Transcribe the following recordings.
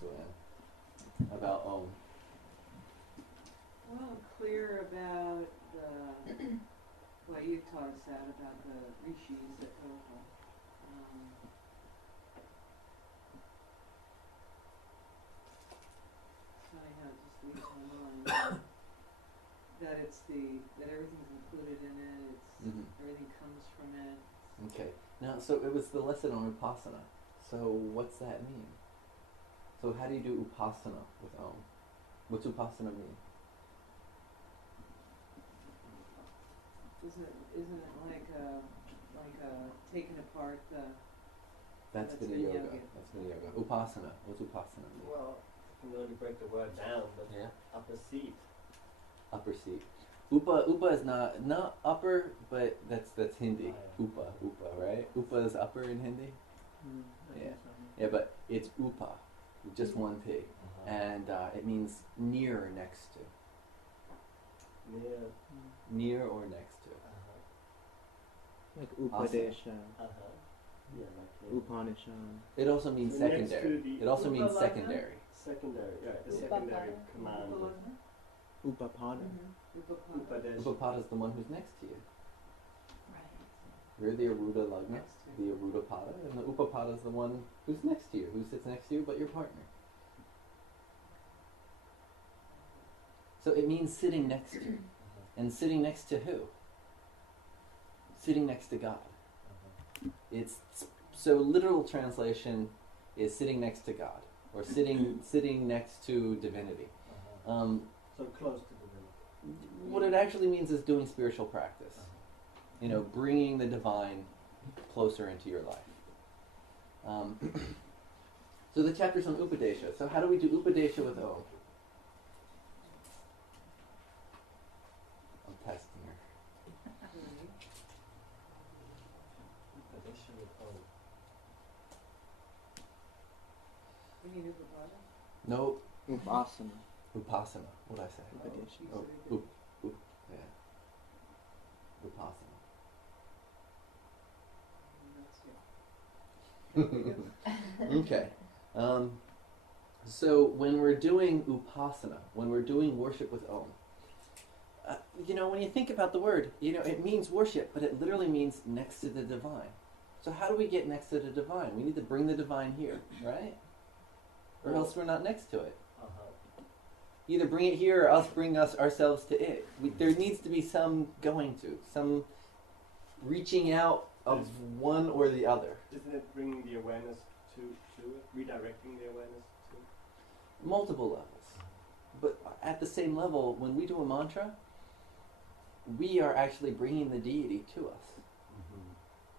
Sue-Ann, about Om? Well, clear about the, well, you taught us that about the rishis at Toho. Funny how it just leaves my mind. That it's that everything's included in it, everything comes from it. Okay. Now, so it was the lesson on Upasana. So what's that mean? So how do you do Upasana with Om? What's Upasana mean? Isn't it like taking apart the... That's Vinaya Yoga. That's Vinaya Yoga. Upasana. What's Upasana mean? Well, you can only break the word down, but upper seat. Upper seat. Upa is not upper, but that's Hindi. Upa, right? Upa is upper in Hindi. Yeah, but it's Upa, just one P, and it means near or next to. Near or next to. Like Upadesha. Yeah, Upanishad. It also means secondary. It also means secondary. Secondary, right? The secondary command. Upapada. Upapada is the one who's next to you. Right. You're the Aruda Lagna, the Aruda Pada, and the Upapada is the one who's next to you, who sits next to you, but your partner. So it means sitting next to. And sitting next to who? Sitting next to God. It's so literal translation is sitting next to God, or sitting next to divinity. So close to divinity. What it actually means is doing spiritual practice. You know, bringing the divine closer into your life. So the chapter's on Upadesha. So how do we do Upadesha with Om? I'm testing her. Upadesha with Om. You mean Upapada? No. Upasana. Upasana. What did I say? Upadesha. Yeah. Upasana. Okay. So when we're doing Upasana, when we're doing worship with Om, when you think about the word, it means worship, but it literally means next to the divine. So how do we get next to the divine? We need to bring the divine here, right? Or else we're not next to it. Either bring it here or else bring ourselves to it. There needs to be some going to, some reaching out of one or the other. Isn't it bringing the awareness to it? Redirecting the awareness to? Multiple levels. But at the same level, when we do a mantra, we are actually bringing the deity to us.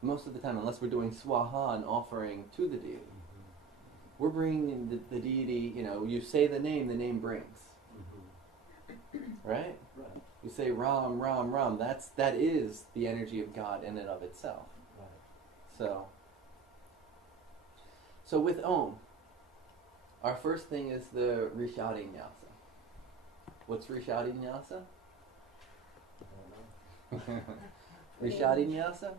Most of the time, unless we're doing swaha and offering to the deity. We're bringing the deity, you say the name brings. Right? Right. You say Ram, Ram, Ram. That is the energy of God in and of itself. Right. So with Om, our first thing is the Rishadi Nyasa. What's Rishadi Nyasa? Rishadi Nyasa?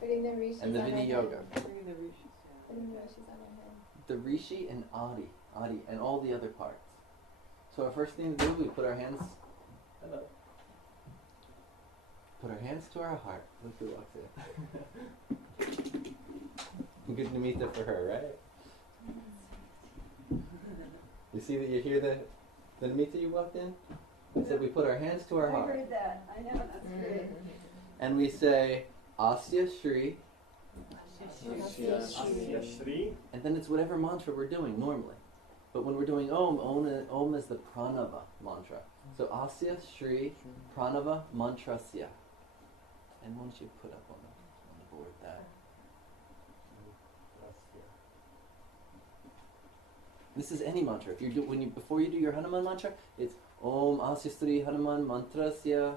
Putting the rishis And the on Vinaya our Yoga. head. Bringing the rishis Putting the rishis on our head. The Rishi and Adi, and all the other parts. So our first thing to do, we put our hands to our heart. Look who walks in. Good Nimitta for her, right? You see that you hear the Nimitta you walked in? We said we put our hands to our heart. I heard that. I know, that's great. And we say, Asya Shri. Asya Shri. And then it's whatever mantra we're doing normally. But when we're doing Om is the Pranava mantra. So Asya Shri Pranava Mantrasya. And why don't you put up on the board that? This is any mantra. If you do before you do your Hanuman mantra, it's Om Asya Shri Hanuman Mantrasya.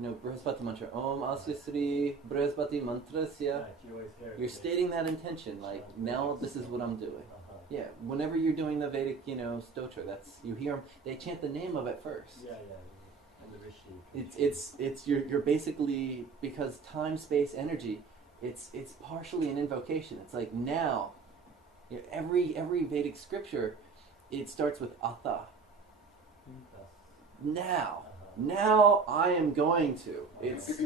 Brihaspati mantra. Om Asya Shri Brihaspati Mantrasya. You're stating that intention, like now this is what I'm doing. Yeah, whenever you're doing the Vedic, stotra, you hear them. They chant the name of it first. Yeah, and the rishi. You're basically, because time, space, energy, it's partially an invocation. It's like now You know, every Vedic scripture, it starts with atha. Now I am going to. It's,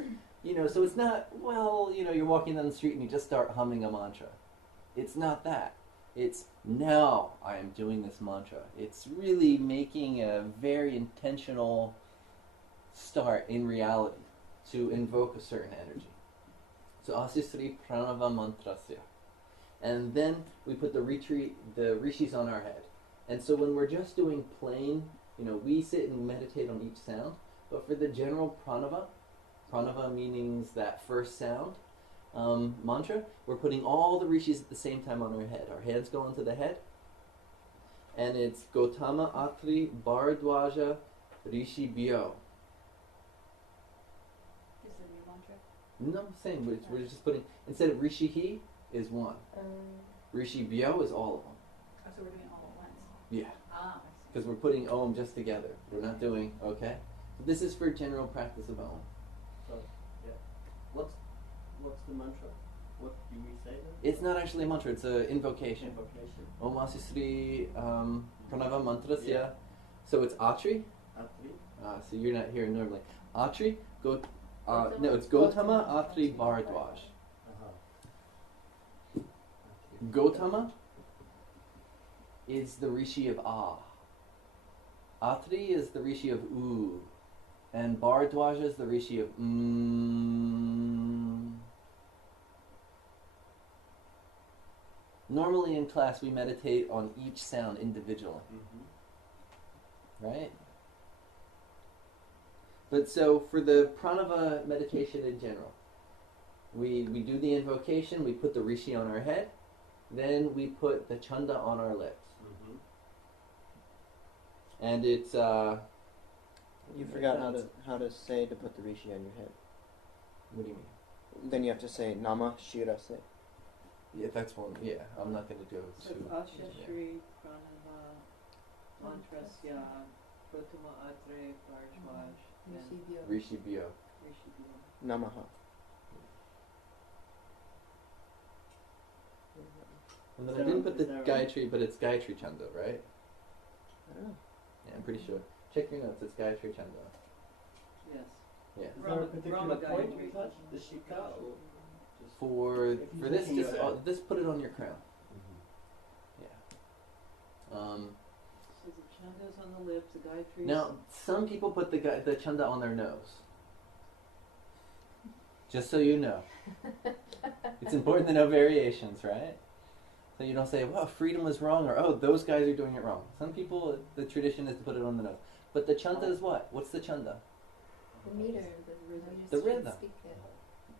so it's not, you're walking down the street and you just start humming a mantra. It's not that. It's now I am doing this mantra. It's really making a very intentional start in reality to invoke a certain energy. So Asisri Pranava Mantrasya. And then we put the rishis on our head. And so when we're just doing plain, we sit and meditate on each sound. But for the general pranava meaning that first sound, mantra, we're putting all the rishis at the same time on our head. Our hands go onto the head. And it's Gotama, Atri, Bharadwaja, Rishi, Byo. Is it your mantra? No, same. We're just putting, instead of Rishi He is one. Rishi Byo is all of them. Oh, so we're doing it all at once. Yeah. I see. Because we're putting Om just together. We're not doing, okay? So this is for general practice of Om. So, yeah. What's the mantra? What do we say then? It's not actually a mantra, it's an invocation. Invocation. Om Asisri Pranava Mantrasya. Yeah. So it's Atri. Atri. So you're not here normally. Atri, no, it's Gotama, Atri, Bharadwaj. Gotama is the rishi of Ah. Atri is the rishi of U. And Bharadwaja is the rishi of Normally in class we meditate on each sound individually. Right? But so for the pranava meditation in general, we do the invocation, we put the rishi on our head, then we put the chanda on our lips. And it's You forgot how to say to put the rishi on your head. what do you mean? Then you have to say Nama Shirase. Yeah, that's one. Yeah, I'm not going to go So to. Ashashri Pranava Mantrasya Protama Atre Bharadwaj and Rishi Byo. Rishi Byo. Namaha. And then So I didn't put the is there a- Gayatri, but it's Gayatri Chanda, right? I don't know. Yeah, I'm pretty sure. Check your notes. It's Gayatri Chanda. Yes. Yeah. Is there a particular Rama point Gayatri. we touch? The shika or just For If you this, think just you have- this put it on your crown. Yeah. So the chanda's on the lips, the Gayatri. Now, some people put the chanda on their nose. Just so you know. It's important to know variations, right? So you don't say, well, freedom was wrong, or, oh, those guys are doing it wrong. Some people, the tradition is to put it on the nose. But the chanda is what? What's the chanda? The meter, the rhythm. The rhythm. Speak it.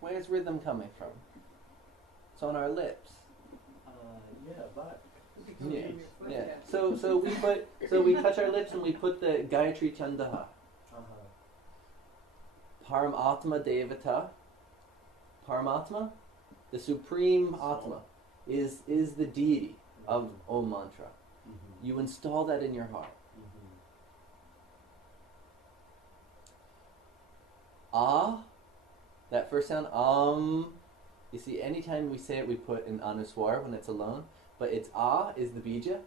Where's rhythm coming from? It's on our lips. yeah, back. Yeah. Your foot, Yeah. So we touch our lips and we put the Gayatri Chandaha. Paramatma Devata. Paramatma, the supreme Atma, is the deity of Om mantra. You install that in your heart. Ah, that first sound, you see, anytime we say it, we put an anuswar when it's alone, but it's ah is the bija.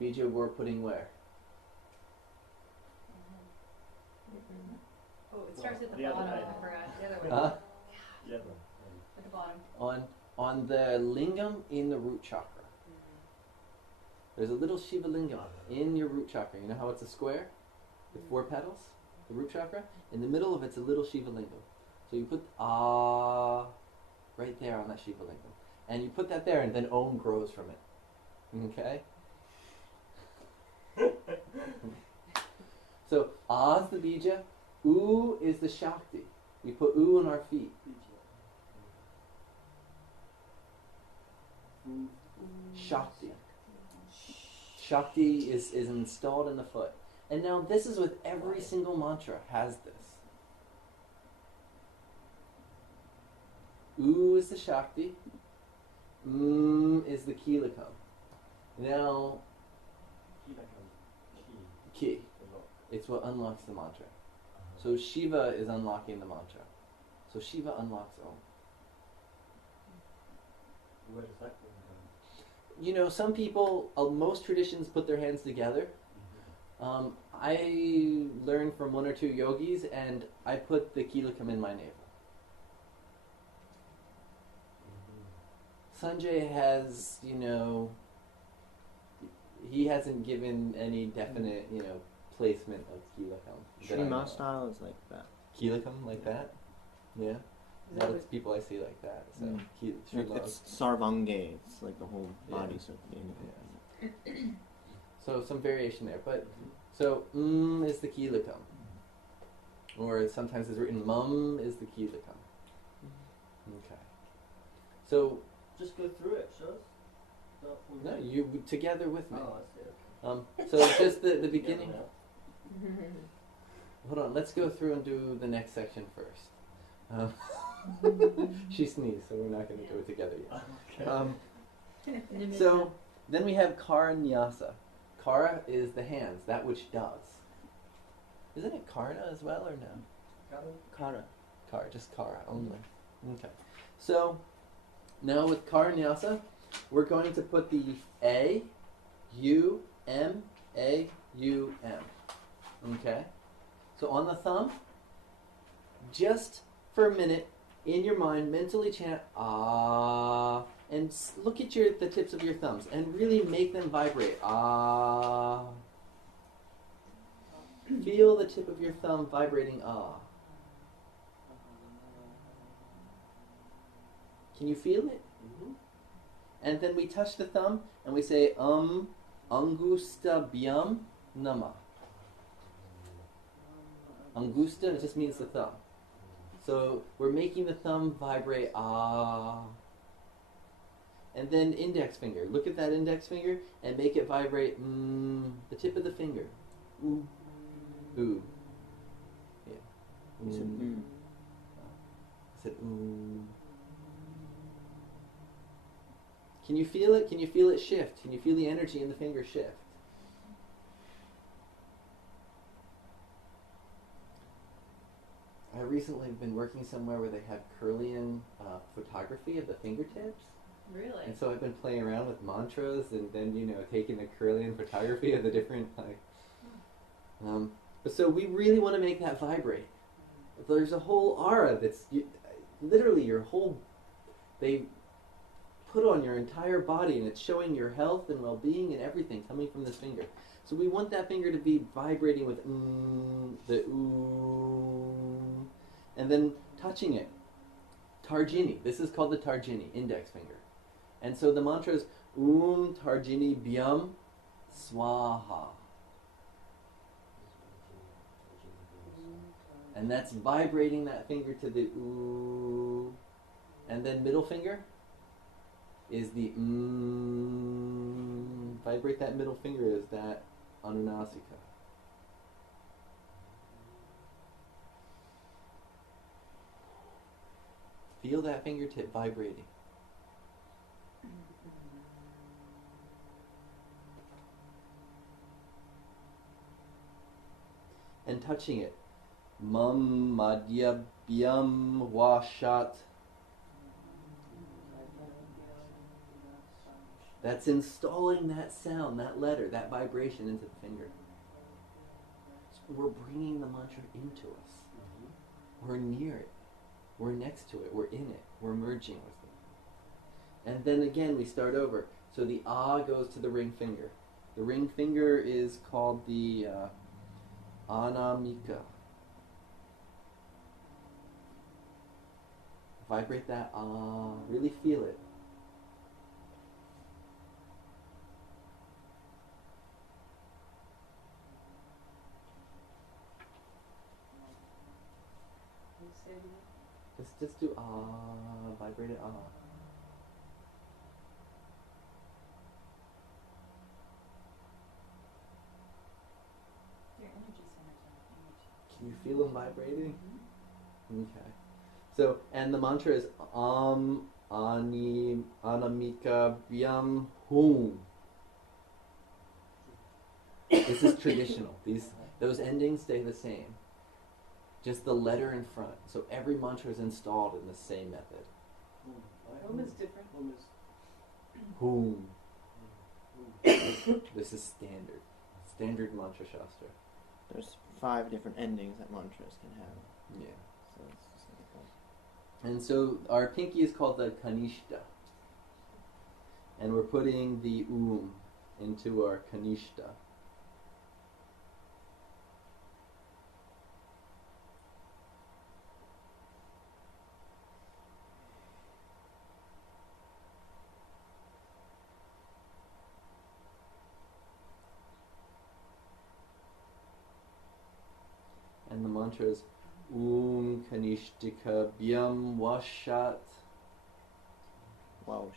Bija we're putting where? Oh, it starts at the The other bottom. way. I forgot. The other way. Huh? Yeah. At the bottom. On the lingam in the root chakra. There's a little Shiva lingam in your root chakra. You know how it's a square with 4 petals? The root chakra? In the middle of it's a little Shiva lingam. So you put ah right there on that Shiva lingam. And you put that there and then Om grows from it. Okay? So ah is the bija, U is the Shakti. We put U on our feet. Shakti. Shakti is installed in the foot. And now this is with every single mantra has this. U is the Shakti. Is the Kilikam. Now, Ki. It's what unlocks the mantra. So Shiva is unlocking the mantra. So Shiva unlocks Om. Where does that come you know, some people, most traditions put their hands together. I learned from one or two yogis, and I put the kilakam in my navel. Sanjay has, you know, he hasn't given any definite, you know, placement of kilakam. Shrima style is like that. Kilakam like that? Yeah. Is A that lot what- of people I see like that. So It's sarvange. It's like the whole body Yeah. sort of thing. Yeah. So some variation there, but so is the kilakam, or sometimes it's written mum is the kilakam. Okay. So Just go through it, show us. Start from no, there. you together with me. Oh, I see. Okay. So just the beginning. Yeah, Hold on, let's go through and do the next section first. She sneezed, so we're not going to do it together yet. Okay. So then we have Kara Nyasa. Kara is the hands, that which does. Isn't it Karna as well, or no? Kara. Kara, just Kara only. Okay. So now with Kara Nyasa, we're going to put the A, U, M, A, U, M. Okay? So on the thumb, just for a minute, in your mind, mentally chant ah, and look at the tips of your thumbs and really make them vibrate. Ah. Feel the tip of your thumb vibrating ah. Can you feel it? Mhm. And then we touch the thumb and we say Angusta Byam Nama. Angusta, it just means the thumb. So we're making the thumb vibrate ah. And then index finger. Look at that index finger and make it vibrate the tip of the finger. Ooh. Ooh. Yeah. You said, Ooh. I said ooh. Can you feel it? Can you feel it shift? Can you feel the energy in the finger shift? I recently have been working somewhere where they have Curlian photography of the fingertips. Really? And so I've been playing around with mantras and then, you know, taking the Curlian photography of the different, but so we really want to make that vibrate. There's a whole aura that's literally your whole, they put on your entire body, and it's showing your health and well-being and everything coming from this finger. So we want that finger to be vibrating with the ooh, and then touching it. Tarjini. This is called the Tarjini, index finger. And so the mantra is Tarjini Byam Swaha. And that's vibrating that finger to the ooh. And then middle finger is the vibrate that middle finger as that Anunasika. Feel that fingertip vibrating. And touching it. Mum Madhya Byam Washat. That's installing that sound, that letter, that vibration into the finger. So we're bringing the mantra into us. We're near it. We're next to it. We're in it. We're merging with it. And then again, we start over. So the ah goes to the ring finger. The ring finger is called the Anamika. Vibrate that ah. Really feel it. Just do ah, vibrate it ah. Your energy centers on Can you feel them vibrating? Okay. So, and the mantra is Anamika Byam Hum. This is traditional. Those endings stay the same. Just the letter in front. So every mantra is installed in the same method. Home is different. Home is Hum. This is standard. Standard mantra shastra. There's 5 different endings that mantras can have. Yeah. So it's just like And so our pinky is called the kanishta. And we're putting the into our kanishta. And the mantra is Kanishtika Byam Washat. wow.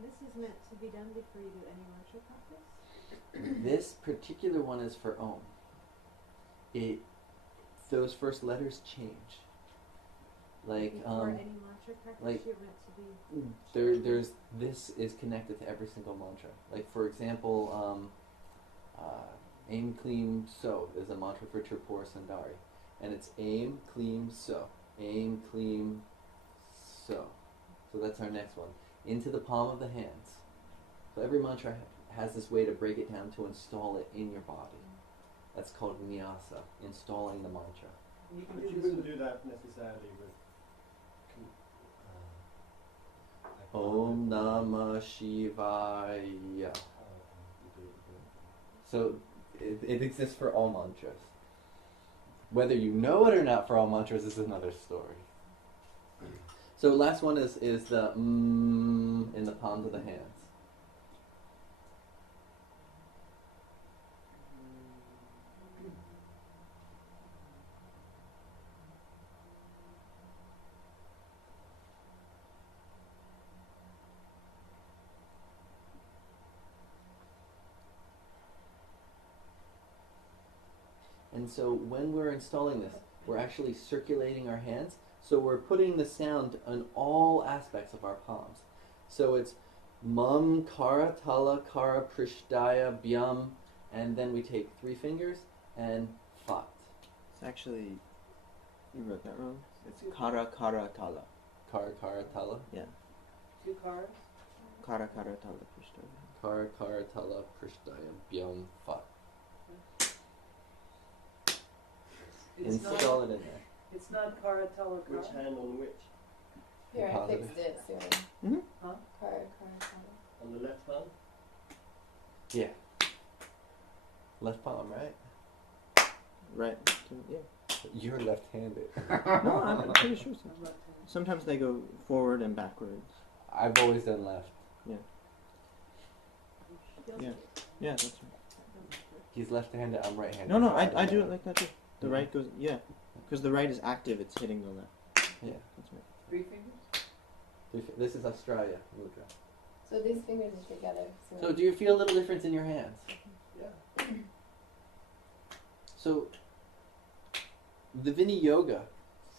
This is meant to be done before you do any mantra practice? This particular one is for Om. Those first letters change. Like before any mantra practice, like you're meant to be. there's this is connected to every single mantra. Like for example, Aim Kleem So is a mantra for Tripura Sundari, and it's Aim Kleem So, Aim Kleem So. So that's our next one. Into the palm of the hands. So every mantra has this way to break it down to install it in your body. That's called Vyasa, installing the mantra. You can But do you this wouldn't with do that necessarily with. Om Namah Shivaya. So it exists for all mantras. Whether you know it or not for all mantras is another story. So last one is the in the palms of the hands. And so when we're installing this, we're actually circulating our hands. So we're putting the sound on all aspects of our palms. So it's mum, kara, tala, kara, prishdaya, byam, and then we take 3 fingers and fat. It's actually, you wrote that wrong. It's kara kara tala. Kara, kara, tala. Yeah. 2 cards. Kara kara tala prishtaya. Kara, kara, tala, prishdaya, byam, fat. It's Install not, it in there. it's not karatala Which kara. hand on which? Here, I Positive. fixed it soon. Mm-hmm. Huh? Car. On the left hand? Yeah. Left palm, right? Right. Yeah. You're left-handed. No, I'm pretty sure so. I'm left-handed. Sometimes they go forward and backwards. I've always done left. Yeah. Feels Yeah. like Yeah, that's right. He's left-handed, I'm right-handed. No, I do it like that too. The right goes, yeah. Because the right is active, it's hitting the left. Yeah. That's right. 3 fingers? This is Australia mudra. So these fingers are together. So do you feel a little difference in your hands? Yeah. So the Vini Yoga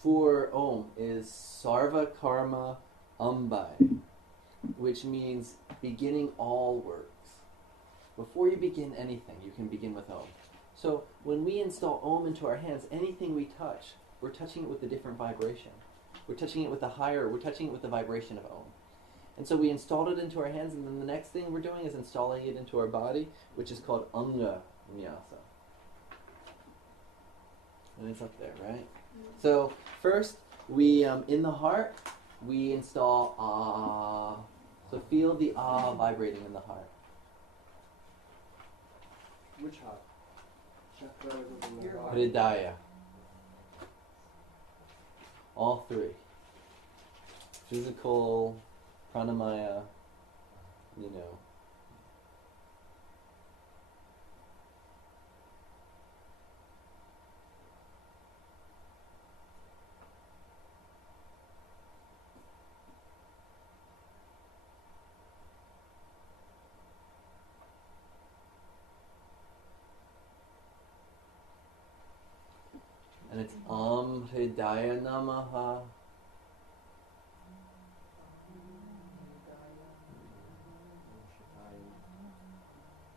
for Om is Sarva Karma Ambai, which means beginning all works. Before you begin anything, you can begin with Om. So when we install Om into our hands, anything we touch, we're touching it with a different vibration. We're touching it with we're touching it with the vibration of Om. And so we installed it into our hands, and then the next thing we're doing is installing it into our body, which is called Anga Vyasa. And it's up there, right? So first, we in the heart, we install Ah. So feel the Ah vibrating in the heart. Which heart? Chakra is in the Your heart. Hridaya. All 3. Physical, pranamaya, you know. And it's Hridaya Namaha.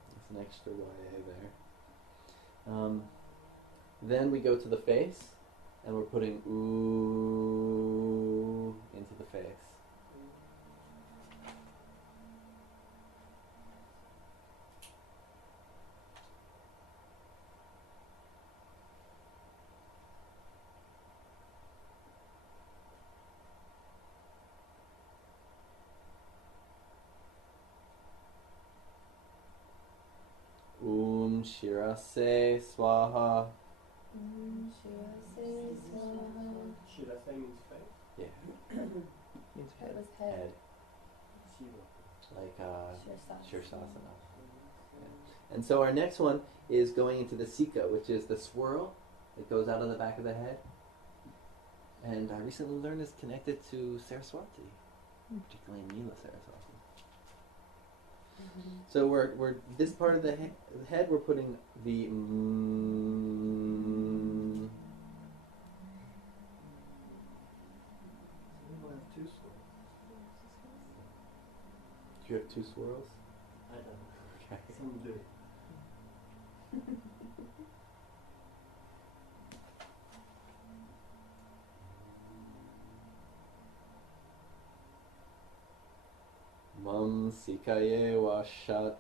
There's an extra YA there. Then we go to the face, and we're putting Ooh into the face. Shirase Swaha. Shirase Swaha. Shirase means face. Yeah. Means That head. was head. Head. Shiva. Like Shirsasana. Shirsasana. And so our next one is going into the Sika, which is the swirl that goes out of the back of the head. And I recently learned it's connected to Saraswati, particularly Neela Saraswati. So we're this part of the head we're putting the We will have two swirls. Do you have two swirls? I don't know. Okay. Some do. Mam Sikaye Washat.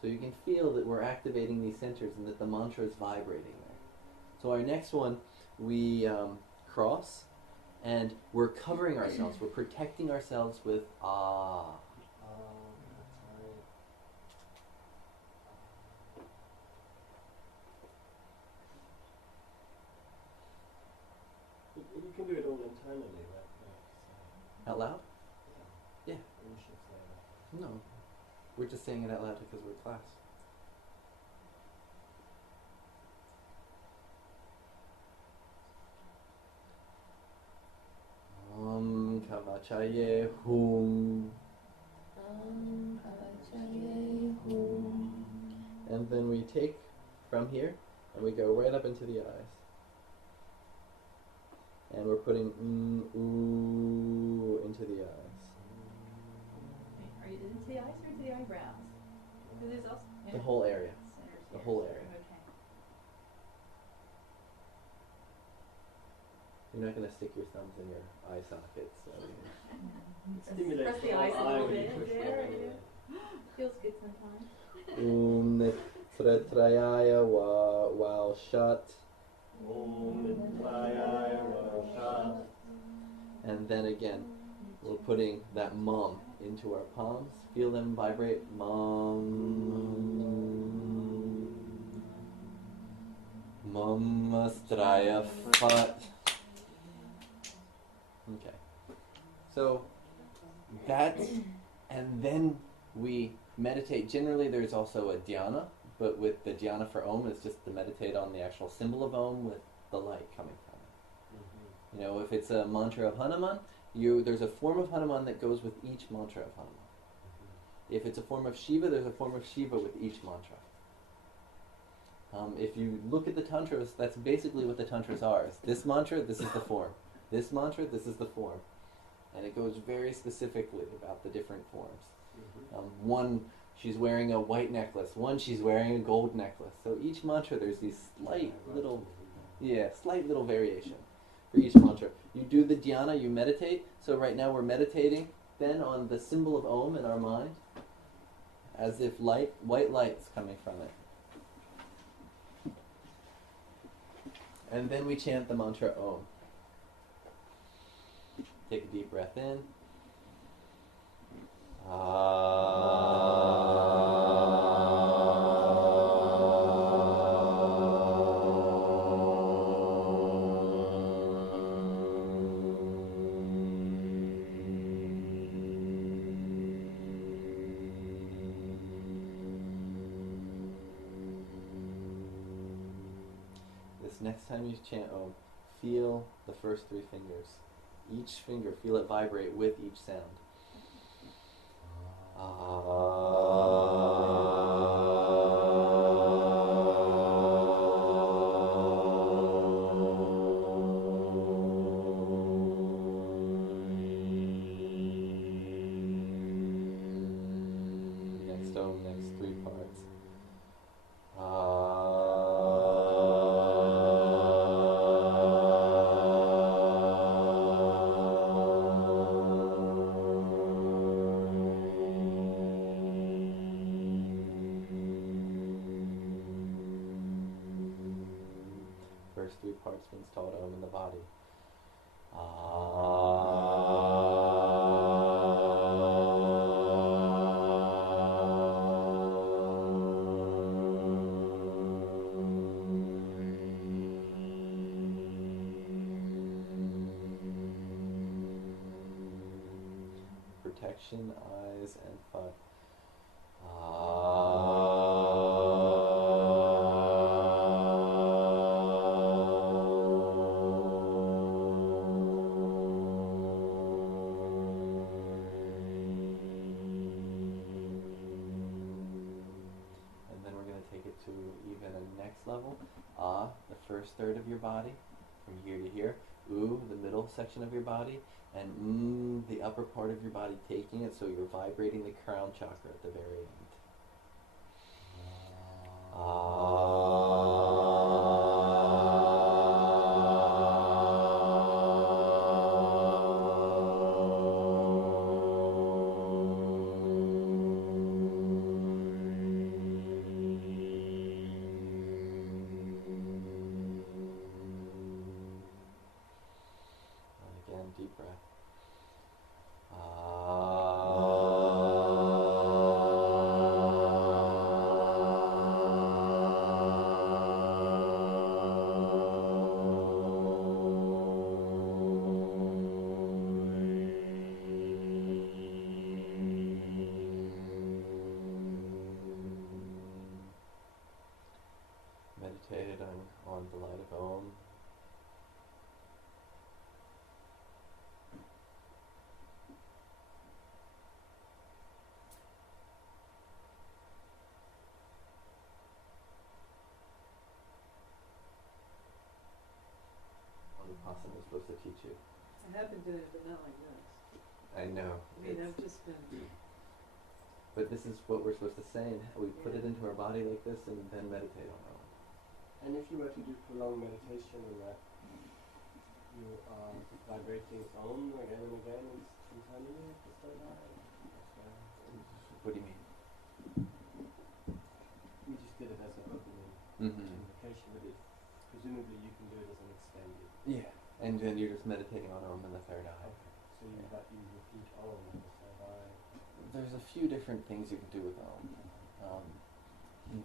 So you can feel that we're activating these centers and that the mantra is vibrating there. So our next one, we cross, and we're covering ourselves. We're protecting ourselves with ah. That's right. You can do it all internally, right? Out loud? Yeah. We should say that. No. We're just saying it out loud because we're class. Kavachaye Hum. And then we take from here and we go right up into the eyes. And we're putting ooh into the eyes. Are you into the eyes or into the eyebrows? Because there's also The whole area. centers The here. whole area. Okay. You're not going to stick your thumbs in your eye sockets. So Stimulate Press the the eyes a eye little when you bit push there. them. Feels good sometimes. Netratrayaya Walshat. Om Nityaya Varashat. And then again, we're putting that mum into our palms. Feel them vibrate. Mum. Mummastraya Fat. Okay. So that, and then we meditate. Generally, there's also a dhyana, but with the dhyana for Om, it's just to meditate on the actual symbol of Om with the light coming from it. You know, if it's a mantra of Hanuman, there's a form of Hanuman that goes with each mantra of Hanuman. If it's a form of Shiva, there's a form of Shiva with each mantra. If you look at the tantras, that's basically what the tantras are. It's this mantra, this is the form. This mantra, this is the form. And it goes very specifically about the different forms. One, she's wearing a white necklace. One, she's wearing a gold necklace. So each mantra, there's these slight little variation for each mantra. You do the dhyana, you meditate. So right now we're meditating then on the symbol of Om in our mind, as if white light's coming from it. And then we chant the mantra Om. Take a deep breath in. This next time you chant Om, feel the first three fingers. Each finger, feel it vibrate with each sound. Next Om, next three parts. First three parts means called Om in the body. protection, eyes, and thought. And then we're going to take it to even a next level. The first third of your body, from here to here. The middle section of your body. And the upper part of your body, taking it so you're vibrating the crown chakra at the very end. Again, deep breath. Meditated on the light of Om. Vipassana was supposed to teach you. I have been doing it, but not like this. I know. I mean, I've just been. But this is what we're supposed to say, and we put it into our body like this, and then meditate on it. And if you were to do prolonged meditation in that, you are vibrating Om again and again internally, just like that. What do you mean? We just did it as an opening invocation, but presumably you can do it as an extended. Yeah, and then you're just meditating on Om in the third eye. Okay. So you repeat Om in the third eye. There's a few different things you can do with Om.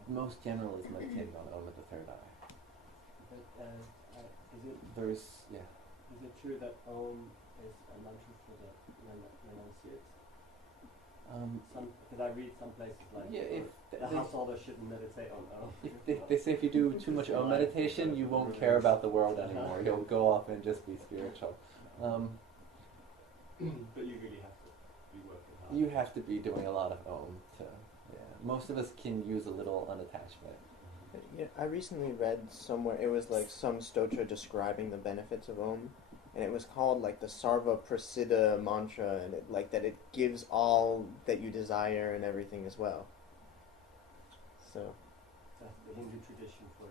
Most general is meditating on Om at the third eye. But There's is it true that Om is a mantra for the renunciates? Because I read some places like the householder shouldn't meditate on Om. They say if you do too much Om meditation, you won't care about the world anymore. You'll go off and just be spiritual. But you really have to be working hard. You have to be doing a lot of Om to. Most of us can use a little unattachment. Yeah, I recently read somewhere, it was like some stotra describing the benefits of Om, and it was called like the Sarva Prasiddha mantra, and it gives all that you desire and everything as well. So That's the Hindu tradition for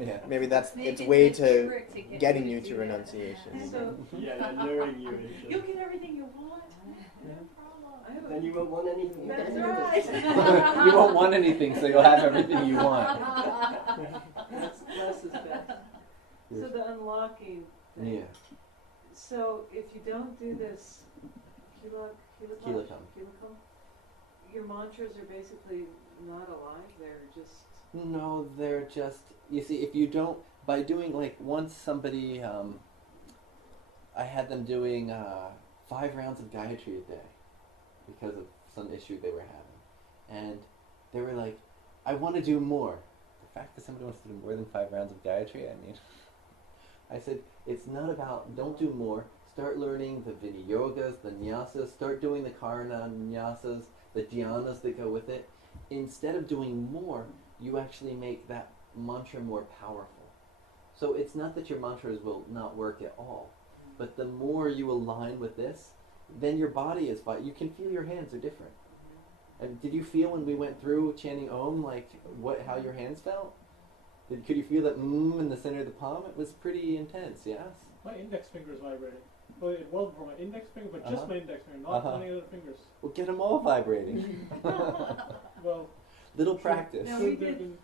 you. yeah, maybe that's Make its it way the to trick to get getting you you to to do that. renunciation. So Yeah, luring you into. You'll get everything you want. No I have Then you won't want anything. That's right. You won't want anything, so you'll have everything you want. less is best. So the unlocking thing. Yeah. So if you don't do this, Kilakam. your mantras are basically not alive. They're just. No, they're just. You see, if you don't, by doing once somebody, I had them doing 5 rounds of Gayatri a day because of some issue they were having, and they were like, "I want to do more." The fact that somebody wants to do more than 5 rounds of Gayatri, I said, it's not about, don't do more. Start learning the Viniyogas, the Nyasas. Start doing the Karana Nyasas, the Dhyanas that go with it. Instead of doing more, you actually make that mantra more powerful. So it's not that your mantras will not work at all, but the more you align with this, then your body is fine. You can feel your hands are different. And did you feel when we went through chanting Om, how your hands felt? Could you feel that in the center of the palm? It was pretty intense, yes? My index finger is vibrating. Well, it wasn't for my index finger, but just my index finger, not any other fingers. Well, get them all vibrating. Well, Little practice. No, we did.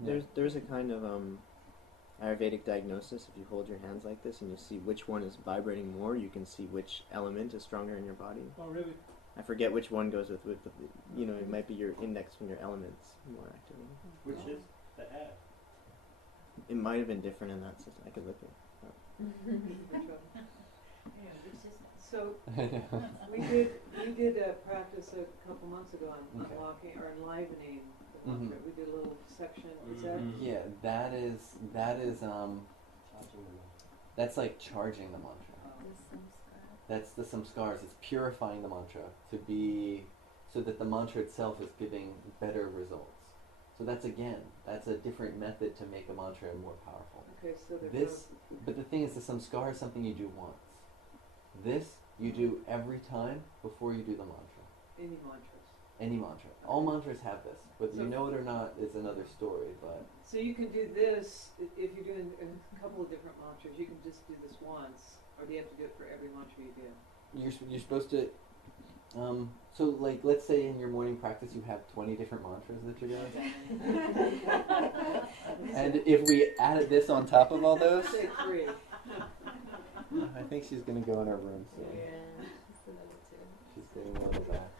There's a kind of Ayurvedic diagnosis. If you hold your hands like this and you see which one is vibrating more, you can see which element is stronger in your body. oh really? I forget which one goes with it might be your index finger elements more active. Which is the air. It might have been different in that system. I could look it up. So We did a practice a couple months ago on Okay. unlocking or enlivening the Mhm. mantra. We did a little section. Is that? Yeah, that is Charging them. that's like charging the mantra. That's the samskars. It's purifying the mantra to be so that the mantra itself is giving better results. So that's a different method to make a mantra more powerful. Okay, so they're This, but the thing is, the samskar is something you do once. This you do every time before you do the mantra. any mantras. Any mantra. All mantras have this. Whether So- you know it or not is another story. But So you can do this if you're doing a couple of different mantras. You can just do this once, or do you have to do it for every mantra you do? you're supposed to. So like, let's say in your morning practice you have 20 different mantras that you're doing, and if we added this on top of all those, Say 3. I think she's gonna go in her room soon. She's getting one of that.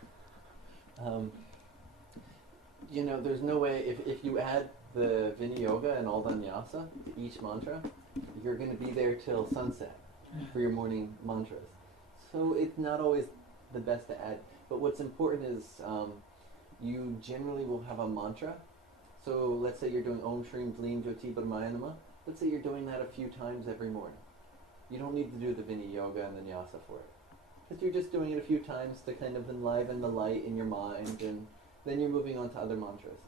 There's no way if you add the Vinyoga and all the Nyasa to each mantra, you're going to be there till sunset for your morning mantras. So it's not always the best to add. But what's important is you generally will have a mantra. So let's say you're doing Om Shrim Dleem Jyoti Brahmaya Namah. Let's say you're doing that a few times every morning. You don't need to do the Vinyoga and the Nyasa for it. Because you're just doing it a few times to kind of enliven the light in your mind, and then you're moving on to other mantras.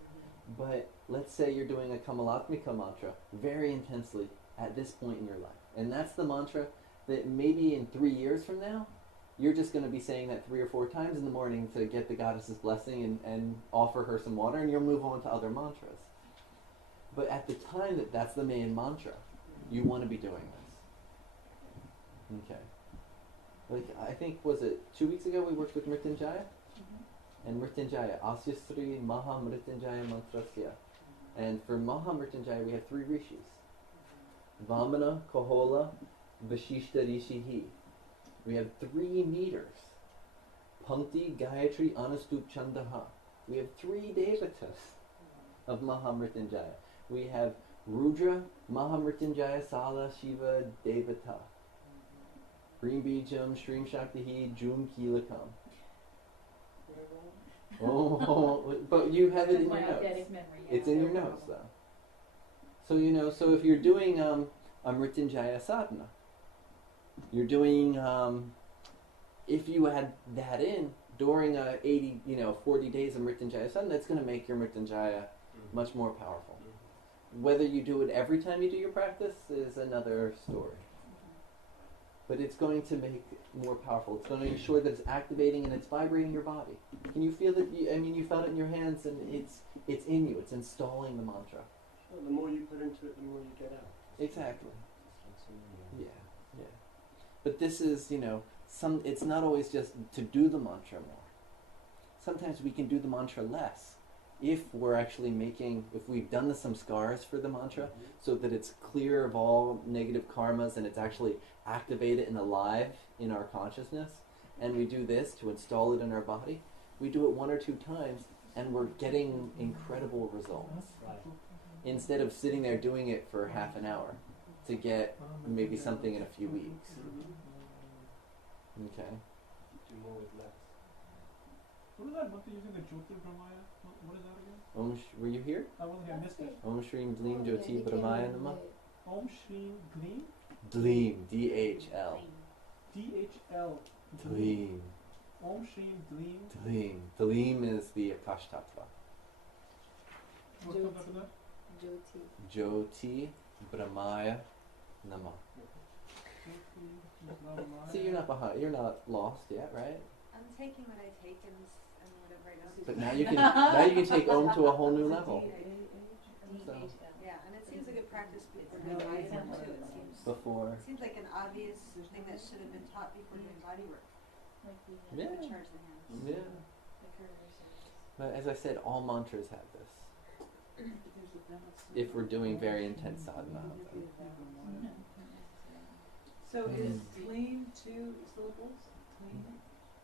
But let's say you're doing a Kamalatmika mantra very intensely at this point in your life. And that's the mantra that maybe in 3 years from now, you're just going to be saying that 3 or 4 times in the morning to get the goddess's blessing and offer her some water, and you'll move on to other mantras. But at the time that's the main mantra, you want to be doing this. Okay. Like, I think, was it 2 weeks ago we worked with Mrityunjaya? And Mrityunjaya, Asya Sri Maha Mrityunjaya Mantrasya. And for Maha Mrityunjaya we have 3 rishis. Vamana, Kohola, Vashishta Rishihi. We have 3 meters. Punkti, Gayatri, Anustup, Chandaha. We have 3 devatas of Maha Mrityunjaya. We have Rudra, Maha Mrityunjaya, Sala, Shiva, Devata. Preem Bijam, Shreem Shaktihi, Jum Kilakam. Oh, but you have it in your notes. It's in your notes, though. So so if you're doing a Mrityunjaya sadhana, you're doing if you add that in during 40 days of Mrityunjaya sadhana, that's going to make your Mrityunjaya much more powerful. Whether you do it every time you do your practice is another story. But it's going to make it more powerful. It's going to ensure that it's activating and it's vibrating your body. Can you feel that? You felt it in your hands, and it's in you. It's installing the mantra. Well, the more you put into it, the more you get out. Exactly. Yeah. But this is, it's not always just to do the mantra more. Sometimes we can do the mantra less if we've done the samskars for the mantra so that it's clear of all negative karmas and it's actually activated and alive in our consciousness, and we do this to install it in our body. We do it 1 or 2 times and we're getting incredible results. Right. Instead of sitting there doing it for half an hour to get maybe something in a few weeks. Okay. Do more with less. What is that mantra using the Jyotish Brahmaya? What is that again? Were you here? I wasn't here, I missed it. Om Shrim Dleem Jyoti Brahmaya Namah. Om Shri Gleam? Dleem, D-H-L. D-H-L. Dleem. Om Shri Gleam. Dleem. Dleem is the Akash Tattva. What comes after that? Jyoti Brahmaya Namah. So you're not behind. You're not lost yet, right? I'm taking what I take and whatever I don't. But now you can take Om to a whole new level. So Yeah, and it seems like a practice before doing body work too. before, It seems like an obvious thing that should have been taught before doing body work. yeah, To charge the hands. yeah. But as I said, all mantras have this. If we're doing very intense sadhana. So is clean 2 syllables? Clean?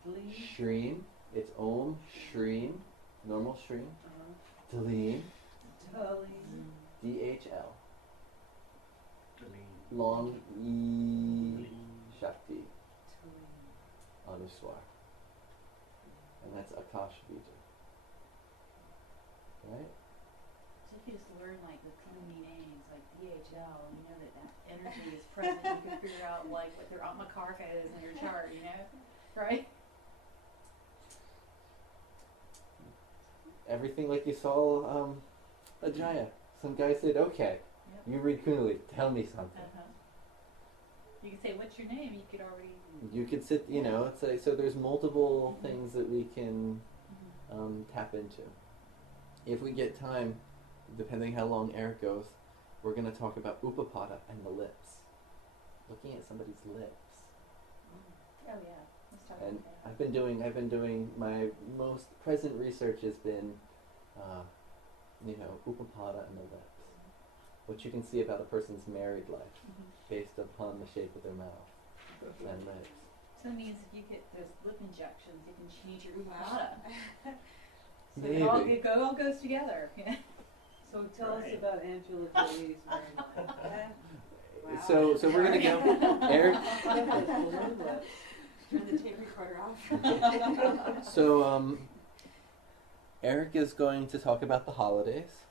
Glean? Shreem, it's Om, Shreem, normal Shreem. Dleem, Tulling. D-H-L. Long E Shakti. Anuswar. And that's Akash Bija. Right? So if you just learn like the Kundalini names, like DHL, and you know that energy is present, you can figure out like what their Atmakarka is in your chart, right? Everything like you saw Ajaya. Some guy said, okay, Yep. you read Kundalini, tell me something. You can say, what's your name? You could already... You could sit, it's like, so there's multiple things that we can tap into. If we get time, depending how long Eric goes, we're going to talk about Upapada and the lips. Looking at somebody's lips. Oh yeah, let's talk And about that. I've been doing my most present research has been, Upapada and the lips. What you can see about a person's married life based upon the shape of their mouth and lips. So that means if you get those lip injections, you can change your Wow. Upapada. So Maybe. it all goes together. So tell us Right. about Angela Jolie's marriage. Wow. So we're gonna go, Eric. Turn the tape recorder off. So Eric is going to talk about the holidays.